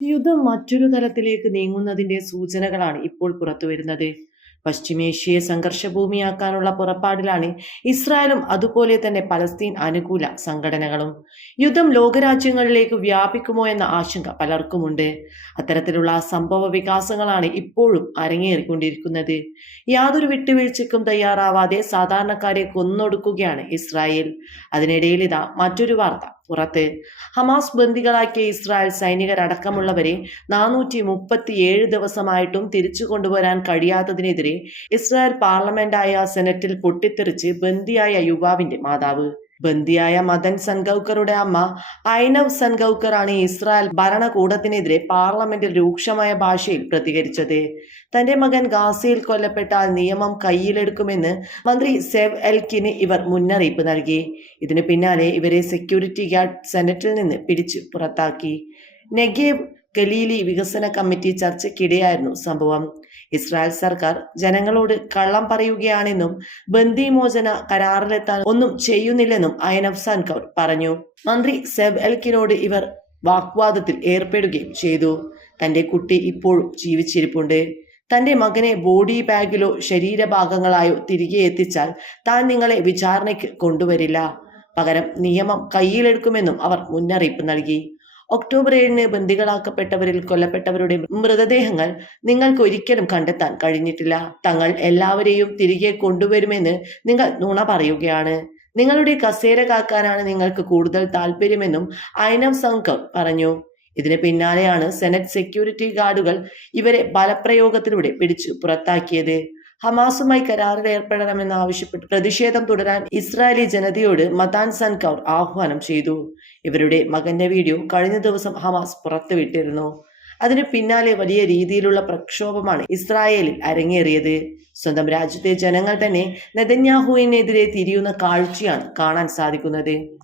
യുദ്ധം മറ്റൊരു തലത്തിലേക്ക് നീങ്ങുന്നതിന്റെ സൂചനകളാണ് ഇപ്പോൾ പുറത്തുവരുന്നത് പശ്ചിമേഷ്യയെ സംഘർഷഭൂമിയാക്കാനുള്ള പുറപ്പാടിലാണ് ഇസ്രായേലും അതുപോലെ തന്നെ പലസ്തീൻ അനുകൂല സംഘടനകളും. യുദ്ധം ലോകരാജ്യങ്ങളിലേക്ക് വ്യാപിക്കുമോ എന്ന ആശങ്ക പലർക്കുമുണ്ട്. അത്തരത്തിലുള്ള സംഭവ വികാസങ്ങളാണ് ഇപ്പോഴും അരങ്ങേറിക്കൊണ്ടിരിക്കുന്നത്. യാതൊരു വിട്ടുവീഴ്ചയ്ക്കും തയ്യാറാവാതെ സാധാരണക്കാരെ കൊന്നൊടുക്കുകയാണ് ഇസ്രായേൽ. അതിനിടയിൽ ഇതാ മറ്റൊരു വാർത്ത. പുറത്ത്. ഹമാസ് ബന്ദികളാക്കിയ ഇസ്രായേൽ സൈനികരടക്കമുള്ളവരെ നാനൂറ്റി മുപ്പത്തിയേഴ് ദിവസമായിട്ടും തിരിച്ചു കൊണ്ടുവരാൻ കഴിയാത്തതിനെതിരെ ഇസ്രായേൽ പാർലമെന്റായ സെനറ്റിൽ പൊട്ടിത്തെറിച്ച് ബന്ദിയായ യുവാവിന്റെ മാതാവ്. ബന്ദിയായ മദൻ സൻഗൌക്കറുടെ അമ്മ ഐനവ് സൻഗൌക്കറാണ് ഇസ്രായേൽ ഭരണകൂടത്തിനെതിരെ പാർലമെന്റിൽ രൂക്ഷമായ ഭാഷയിൽ പ്രതികരിച്ചത്. തന്റെ മകൻ ഗാസയിൽ കൊല്ലപ്പെട്ടാൽ നിയമം കയ്യിലെടുക്കുമെന്ന് മന്ത്രി സെവ് എൽക്കിന് ഇവർ മുന്നറിയിപ്പ് നൽകി. ഇതിനു പിന്നാലെ ഇവരെ സെക്യൂരിറ്റി ഗാർഡ് സെനറ്റിൽ നിന്ന് പിടിച്ചു പുറത്താക്കി. നെഗേവ് ഗലീലി വികസന കമ്മിറ്റി ചർച്ചയ്ക്കിടെയായിരുന്നു സംഭവം. ഇസ്രായേൽ സർക്കാർ ജനങ്ങളോട് കള്ളം പറയുകയാണെന്നും ബന്ദിമോചന കരാറിലെത്താൻ ഒന്നും ചെയ്യുന്നില്ലെന്നും അയനഫ് സൻകൗർ പറഞ്ഞു. മന്ത്രി സെബ് എൽക്കിനോട് ഇവർ വാഗ്വാദത്തിൽ ഏർപ്പെടുകയും ചെയ്തു. തന്റെ കുട്ടി ഇപ്പോഴും ജീവിച്ചിരിപ്പുണ്ട്. തന്റെ മകനെ ബോഡി ബാഗിലോ ശരീരഭാഗങ്ങളായോ തിരികെ എത്തിച്ചാൽ താൻ നിങ്ങളെ വിചാരണയ്ക്ക് കൊണ്ടുവരില്ല. പകരം നിയമം കയ്യിലെടുക്കുമെന്നും അവർ മുന്നറിയിപ്പ് നൽകി. ഒക്ടോബർ ഏഴിന് ബന്ദികളാക്കപ്പെട്ടവരിൽ കൊല്ലപ്പെട്ടവരുടെ മൃതദേഹങ്ങൾ നിങ്ങൾക്ക് ഒരിക്കലും കണ്ടെത്താൻ കഴിഞ്ഞിട്ടില്ല. തങ്ങൾ എല്ലാവരെയും തിരികെ കൊണ്ടുവരുമെന്ന് നിങ്ങൾ നുണ പറയുകയാണ്. നിങ്ങളുടെ കസേര കാക്കാനാണ് നിങ്ങൾക്ക് കൂടുതൽ താല്പര്യമെന്നും ഐനവ് സംഘം പറഞ്ഞു. ഇതിന് പിന്നാലെയാണ് സെനറ്റ് സെക്യൂരിറ്റി ഗാർഡുകൾ ഇവരെ ബലപ്രയോഗത്തിലൂടെ പിടിച്ചു പുറത്താക്കിയത്. ഹമാസുമായി കരാറിൽ ഏർപ്പെടണമെന്ന് ആവശ്യപ്പെട്ട് പ്രതിഷേധം തുടരാൻ ഇസ്രായേലി ജനതയോട് മതാൻ സൻ കൗർ ആഹ്വാനം ചെയ്തു. ഇവരുടെ മകന്റെ വീഡിയോ കഴിഞ്ഞ ദിവസം ഹമാസ് പുറത്തുവിട്ടിരുന്നു. അതിന് പിന്നാലെ വലിയ രീതിയിലുള്ള പ്രക്ഷോഭമാണ് ഇസ്രായേലിൽ അരങ്ങേറിയത്. സ്വന്തം രാജ്യത്തെ ജനങ്ങൾ തന്നെ നെതന്യാഹുവിനെതിരെ തിരിയുന്ന കാഴ്ചയാണ് കാണാൻ സാധിക്കുന്നത്.